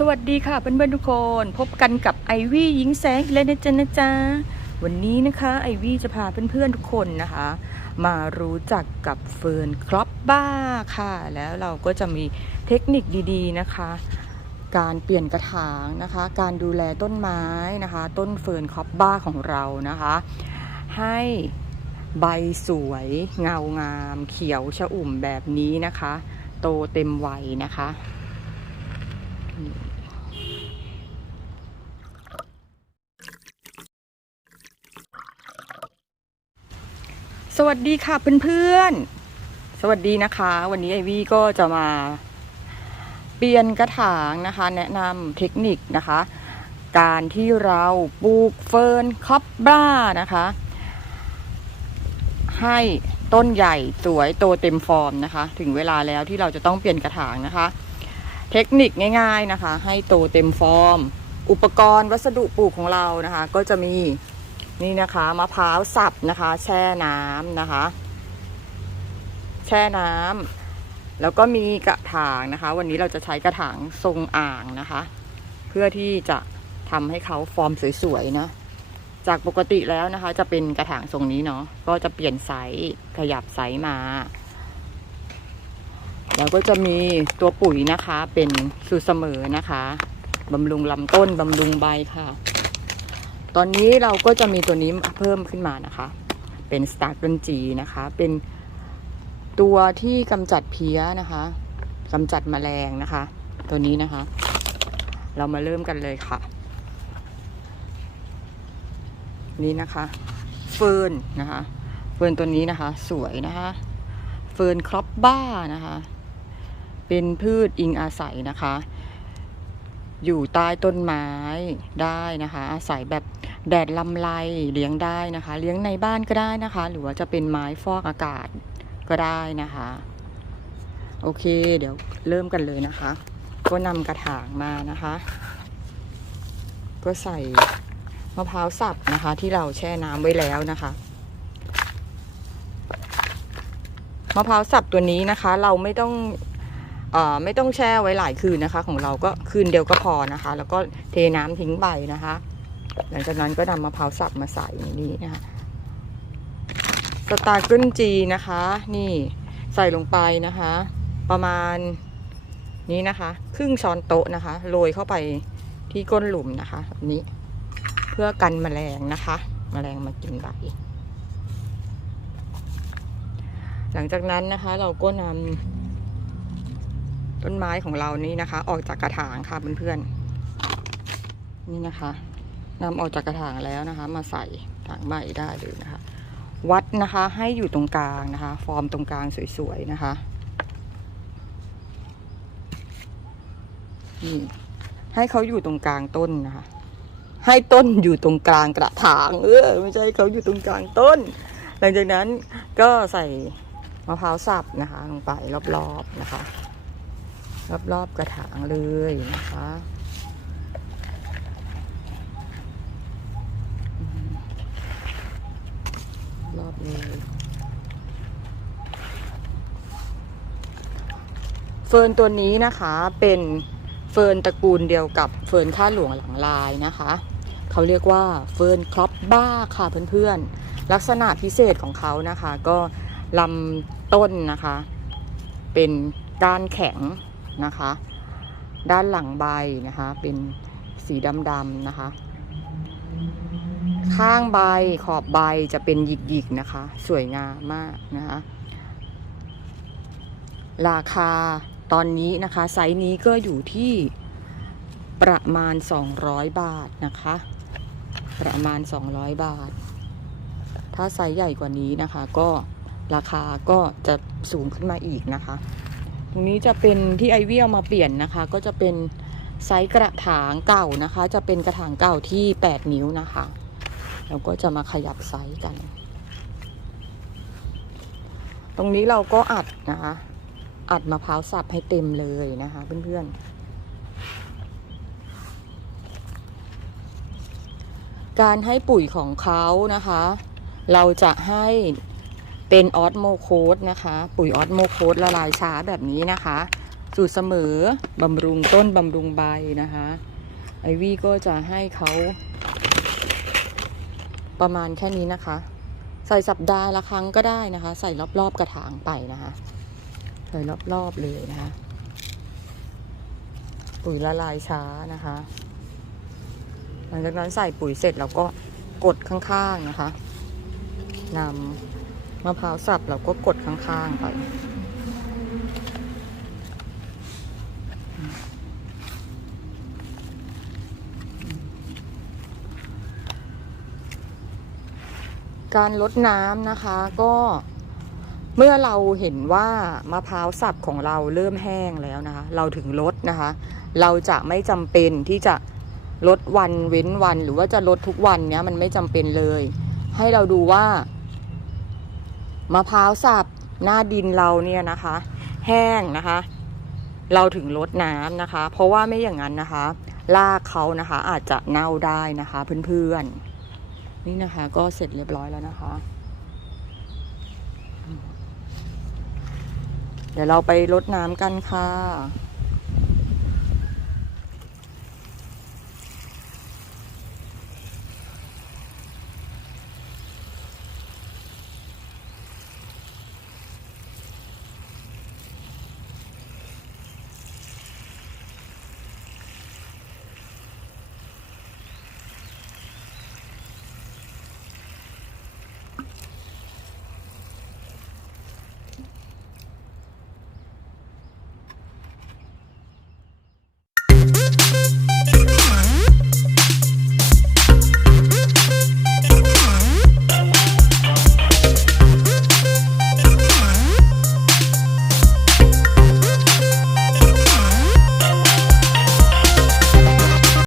สวัสดีค่ะเพื่อนๆทุกคน พบกันกับไอวี่ยิงแสงอีกแล้วนะจ๊ะนะจ๊ะวันนี้นะคะไอวี่จะพาเพื่อนๆทุกคนนะคะ มารู้จักกับเฟิร์นครอปบ้าค่ะ แล้วเราก็จะมีเทคนิคดีๆนะคะ การเปลี่ยนกระถางนะคะ การดูแลต้นไม้นะคะ ต้นเฟิร์นครอปบ้าของเรานะคะ ให้ใบสวยเงางาม เขียวชอุ่มแบบนี้นะคะ โตเต็มวัยนะคะ สวัสดีค่ะเพื่อนๆ สวัสดีนะคะ วันนี้ไอวี่ก็จะมาเปลี่ยนกระถางนะคะ แนะนำเทคนิคนะคะ การที่เราปลูกเฟิร์นคอปบ้านะคะ ให้ต้นใหญ่สวยโตเต็มฟอร์มนะคะ ถึงเวลาแล้วที่เราจะต้องเปลี่ยนกระถางนะคะ เทคนิคง่าย ๆนะคะ ให้โตเต็มฟอร์ม อุปกรณ์วัสดุปลูกของเรานะคะ ก็จะมี นี่นะคะมะพร้าวสับนะคะ แช่น้ำนะคะ แช่น้ำแล้วก็มีกระถางนะคะ วันนี้เราจะใช้กระถางทรงอ่างนะคะ เพื่อที่จะทำให้เขาฟอร์มสวยๆนะจากปกติแล้วนะคะ จะเป็นกระถางทรงนี้เนาะก็จะเปลี่ยนไซส์ขยับไซส์มา แล้วก็จะมีตัวปุ๋ยนะคะ เป็นสูตรเสมอนะคะบำรุงลำต้นบำรุงใบค่ะ ตอนนี้เราก็จะมีตัวนี้เพิ่มขึ้นมานะคะ เป็นสตาร์กนจีนะคะ เป็นตัวที่กำจัดเพี้ยนะคะกำจัดแมลงนะคะ ตัวนี้นะคะ เรามาเริ่มกันเลยค่ะ นี่นะคะเฟิร์นนะคะเฟิร์นตัวนี้นะคะ สวยนะคะเฟิร์นครอปบ้านะคะ เป็นพืชอิงอาศัยนะคะ อยู่ใต้ต้นไม้ได้นะคะ อาศัยแบบ แดดลำไรเลี้ยงได้นะคะ เลี้ยงในบ้านก็ได้นะคะ หรือว่าจะเป็นไม้ฟอกอากาศก็ได้นะคะ โอเค เดี๋ยวเริ่มกันเลยนะคะ ก็นำกระถางมานะคะ ก็ใส่มะพร้าวสับนะคะ ที่เราแช่น้ำไว้แล้วนะคะมะพร้าวสับตัวนี้นะคะ เราไม่ต้องอไม่ต้องแช่ไว้หลายคืนนะคะ ของเราก็คืนเดียวก็พอนะคะ แล้วก็เทน้ำทิ้งไปนะคะ หลังจากนั้นก็นำมะพร้าวสับมาใส่ในนี้นะคะสตาร์เกิลจีนะคะ นี่ใส่ลงไปนะคะ ประมาณนี้นะคะ ครึ่งช้อนโต๊ะนะคะโรยเข้าไปที่ก้นหลุมนะคะแบบนี้เพื่อกันแมลงนะคะแมลงมากินใบหลังจากนั้นนะคะ เราก็นำต้นไม้ของเรานี่นะคะ ออกจากกระถางค่ะเพื่อนๆนี่นะคะ นำออกจากกระถางแล้วนะคะ มาใส่ถางใหม่ได้เลยนะคะ วัดนะคะให้อยู่ตรงกลางนะคะ ฟอร์มตรงกลางสวยๆนะคะนี่ให้เขาอยู่ตรงกลางต้นนะคะ ให้ต้นอยู่ตรงกลางกระถาง เออไม่ใช่เขาอยู่ตรงกลางต้น หลังจากนั้นก็ใส่มะพร้าวสับนะคะ ลงไปรอบๆนะคะ รอบๆกระถางเลยนะคะอืมรอบ เลยเฟิร์นตัวนี้นะคะเป็นเฟิร์นตระกูลเดียวกับเฟิร์นข้าหลวงหลังลายนะคะ เขาเรียกว่าเฟิร์นครอปบ้าค่ะเพื่อนๆ ลักษณะพิเศษของเขานะคะ ก็ลำต้นนะคะ เป็นก้านแข็งนะคะ ด้านหลังใบนะคะ เป็นสีดำๆนะคะ ข้างใบขอบใบจะเป็นหยิกๆนะคะ สวยงามมากนะคะ ราคาตอนนี้นะคะ ไซส์นี้ก็อยู่ที่ประมาณ 200 บาทนะคะ ประมาณ 200 บาท ถ้าไซส์ใหญ่กว่านี้นะคะ ก็ราคาก็จะสูงขึ้นมาอีกนะคะ ตรงนี้จะเป็นที่ไอเวียมาเปลี่ยนนะคะ ก็จะเป็นไซส์กระถางเก่านะคะ จะเป็นกระถางเก่าที่ 8 นิ้วนะคะ แล้วก็จะมาขยับไซส์กัน ตรงนี้เราก็อัดนะคะ อัดมะพร้าวสับให้เต็มเลยนะคะเพื่อนๆ การให้ปุ๋ยของเขานะคะ เราจะให้เป็นออสโมโคดนะคะ ปุ๋ยออสโมโคดละลายช้าแบบนี้นะคะสูตรเสมอบำรุงต้นบำรุงใบนะคะ ไอวี่ก็จะให้เขา ประมาณแค่นี้นะคะ ใส่สัปดาห์ละครั้งก็ได้นะคะ ใส่รอบๆกระถางไปนะคะ ใส่รอบๆเลยนะคะ ปุ๋ยละลายช้านะคะ หลังจากนั้นใส่ปุ๋ยเสร็จเราก็กดข้างๆนะคะนำมะพร้าวสับเราก็กดข้างๆไป การลดน้ำนะคะก็เมื่อเราเห็นว่ามะพร้าวสับของเราเริ่มแห้งแล้วนะคะ เราถึงลดนะคะ เราจะไม่จำเป็นที่จะลดวันเว้นวัน หรือว่าจะลดทุกวันเนี้ยมันไม่จำเป็นเลย ให้เราดูว่ามะพร้าวสับหน้าดินเราเนี่ยนะคะ แห้งนะคะ เราถึงลดน้ำนะคะ เพราะว่าไม่อย่างนั้นนะคะรากเขานะคะ อาจจะเน่าได้นะคะเพื่อนๆ นี่นะคะก็เสร็จเรียบร้อยแล้วนะคะ เดี๋ยวเราไปรดน้ำกันค่ะ